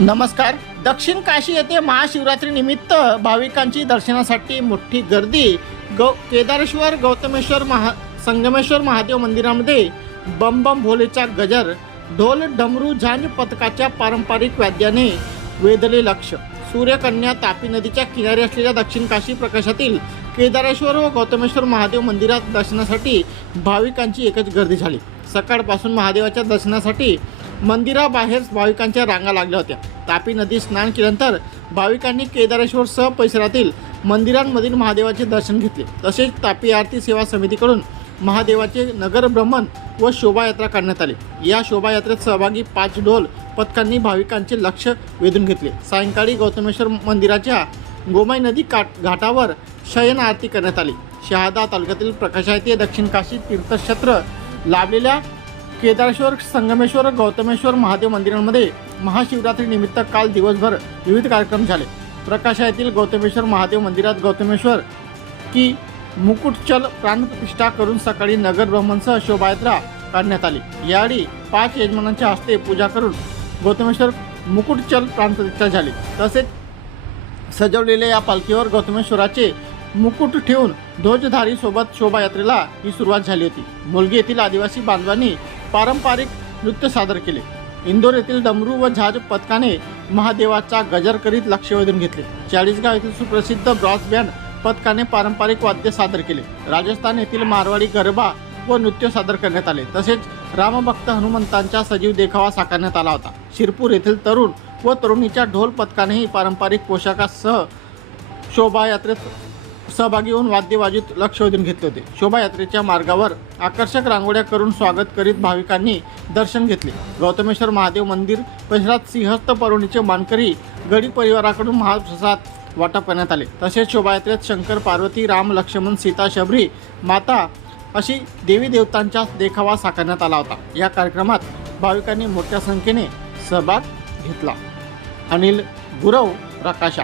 नमस्कार. दक्षिण काशी येथे महाशिवरात्री निमित्त भाविकांची दर्शनासाठी मोठी गर्दी. गौ केदारेश्वर गौतमेश्वर महा संगमेश्वर महादेव मंदिरामध्ये बम बम भोलेचा गजर ढोल डमरू झांज पथकाच्या पारंपरिक वाद्याने वेधले लक्ष. सूर्यकन्या तापी नदीच्या किनारी असलेल्या दक्षिण काशी प्रकाशातील केदारेश्वर व गौतमेश्वर महादेव मंदिरात दर्शनासाठी भाविकांची एकच गर्दी झाली. सकाळपासून महादेवाच्या दर्शनासाठी मंदिराबाहेर भाविकांच्या रांगा लागल्या होत्या. तापी नदी स्नान केल्यानंतर भाविकांनी केदारेश्वरसह परिसरातील मंदिरांमधील महादेवाचे दर्शन घेतले. तसेच तापी आरती सेवा समितीकडून महादेवाचे नगर भ्रमण व शोभायात्रा काढण्यात आली. या शोभायात्रेत सहभागी पाच ढोल पथकांनी भाविकांचे लक्ष वेधून घेतले. सायंकाळी गौतमेश्वर मंदिराच्या गोमाई नदी काठ घाटावर शयन आरती करण्यात आली. शहादा तालुक्यातील प्रकाशायती दक्षिण काशी तीर्थक्षेत्र लाभलेल्या केदारेश्वर संगमेश्वर गौतमेश्वर महादेव मंदिरांमध्ये महाशिवरात्री निमित्त काल दिवसभर विविध कार्यक्रम झाले. प्रकाशा येथील गौतमेश्वर महादेव मंदिरात गौतमेश्वर की मुकुटचल प्राणप्रतिष्ठा करून सकाळी नगर ब्रह्मणसह शोभायात्रा काढण्यात आली. यावेळी पाच यजमानांच्या हस्ते पूजा करून गौतमेश्वर मुकुटचल प्राणप्रतिष्ठा झाली. तसेच सजवलेल्या या पालखीवर गौतमेश्वराचे मुकुट ठेवून ध्वजधारीसोबत शोभायात्रेला ही सुरुवात झाली होती. मुलगी येथील आदिवासी बांधवांनी पारंपरिक नृत्य सादर केले. इंदोर येथील डमरू व झाज पथकाने महादेवाचा गजर करीत लक्ष वेधून घेतले. चाळीसगाव येथील सुप्रसिद्ध ब्रॉस बँड पथकाने पारंपरिक वाद्य सादर केले. राजस्थान येथील मारवाडी गरबा व नृत्य सादर करण्यात आले. तसेच रामभक्त हनुमंतांचा सजीव देखावा साकारण्यात आला होता. शिरपूर येथील तरुण व तरुणीच्या ढोल पथकानेही पारंपरिक पोशाखासह शोभायात्रेत सहभागी होऊन वाद्यवाजीत लक्ष वेधून घेतले होते. शोभायात्रेच्या मार्गावर आकर्षक रांगोळ्या करून स्वागत करीत भाविकांनी दर्शन घेतले. गौतमेश्वर महादेव मंदिर परिसरात सिंहस्थ पर्वणीचे मानकरी गडी परिवाराकडून महाप्रसाद वाटप करण्यात आले. तसेच शोभायात्रेत शंकर पार्वती राम लक्ष्मण सीता शबरी माता अशी देवी देवतांचा देखावा साकारण्यात आला होता. या कार्यक्रमात भाविकांनी मोठ्या संख्येने सहभाग घेतला. अनिल गुरव प्रकाशा